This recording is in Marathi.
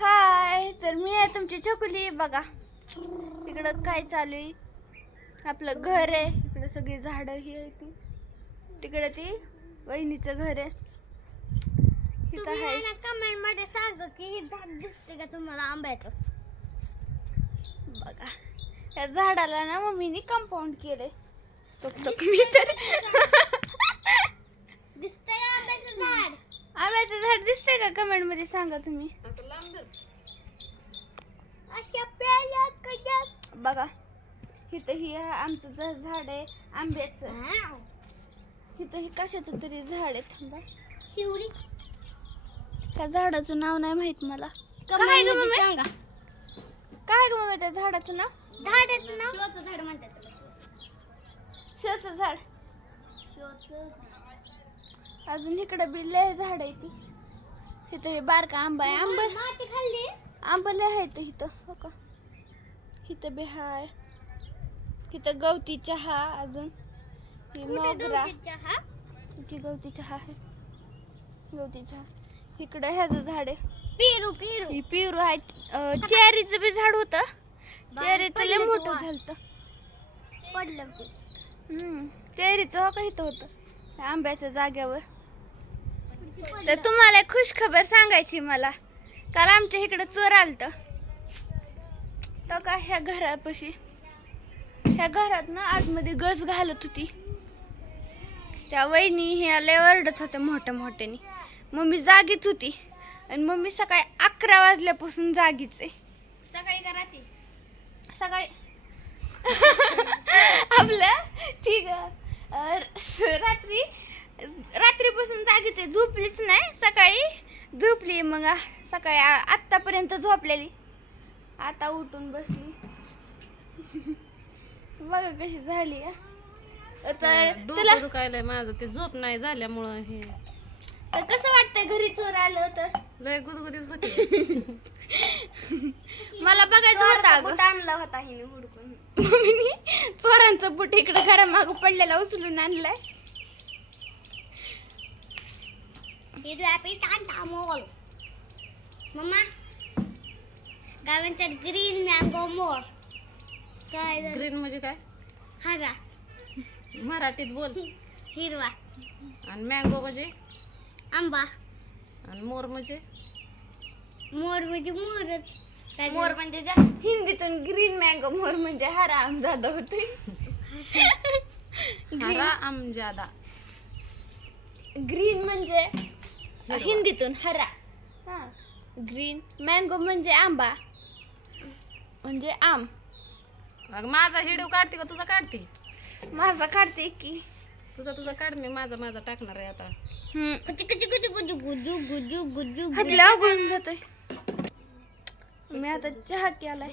हाय, तर मी आहे तुमची छकुली. बघा इकडं काय चालू आहे. आपलं घर आहे, इकडे सगळी झाडं ही आहे. ती तिकडे ती वहिनीचं घर आहे. इथं आहे. कमेंट मध्ये सांगा की हे झाड दिसते का तुम्हाला आंब्याचं. बघा या झाडाला ना मम्मीनी कंपाऊंड केलंय. मी तर दिसतंय का आंब्याचं झाड? आंब्याचं झाड दिसतंय का? कमेंट मध्ये सांगा तुम्ही. अशा प्याल्यात कशात? बघा इथं ही आमचं झाड आहे आंब्याचं. इथं ही कशाचं तरी झाड आहे. थांबा, शिवडी. त्या झाडाचं नाव नाही माहित मला. काय ग मम्मी? सांगा काय ग मम्मी त्या झाडाचं नाव? झाडाचं नाव शोचं झाड म्हणतात त्याला. शोचं झाड. शोचं. अजून इकडं बी लय झाड आहे. ती इथं हे बारका आंबा आहे. माती खाल्ली. आंबा लय आहे इथं. हो का, इथं बी हाय. इथं गवती चहा. अजून ही मोगरा. इथे गवती चहा आहे. गवती चहा. इकडं ह्याचं झाड आहे. पेरू. पेरू. ही पेरू आहे. चेरीचं बी झाड होतं. चेरीचं लय मोठं झालं. पडलं ते. चेरीचं हो का इथं होतं आंब्याच्या जाग्यावर. तर तुम्हाला एक खुश खबर सांगायची मला. काल आमच्या इकडे चोर आलत. तर का ह्या घरापाशी, ह्या घरात ना आतमध्ये गज घालत होती. त्या वहिनी ह्या लय ओरडत होत्या मोठ्या मोठ्यानी. मम्मी जागीच होती आणि मम्मी सकाळी 11 वाजल्यापासून जागीच आहे. सकाळी का रात्री? सकाळी आपलं ठीक रात्रीपासून जागीच आहे. झोपलीच नाही. सकाळी झोपली. मग सकाळी आतापर्यंत झोपलेली. आता उठून बसली. बघा कशी झाली. तर तुला दुखायलंय माझं, ते झोप नाही झाल्यामुळं. हे तर कसं वाटतंय घरी चोर आलं तर? लय गुदगुदीच होते. मला बघायचं होतं अगं. आणला होता हिने हुडकून. मम्मीनी चोरांचं बुट इकडे घरामागं पडलेला उचलून आणलाय. मम्मा काय म्हणतात? ग्रीन मँगो मोर. काय ग्रीन म्हणजे काय? हरा. मराठीत बोल. हिरवा. आणि मँगो म्हणजे? आंबा. आणि मोर म्हणजे? मोर म्हणजे मोरच. मोर म्हणजे हिंदीतून ग्रीन मँगो. मोर म्हणजे हरा आमजादा होते. हरा आमजादा. ग्रीन म्हणजे हिंदीतून हरा. ग्रीन मँगो म्हणजे आंबा म्हणजे आम. माझा व्हिडिओ काढते का तुझा काढते? माझा काढते की. तुझा काढ. मी माझा टाकणार आहे आता. हातला गळून जातोय. मी आता चहा केलाय.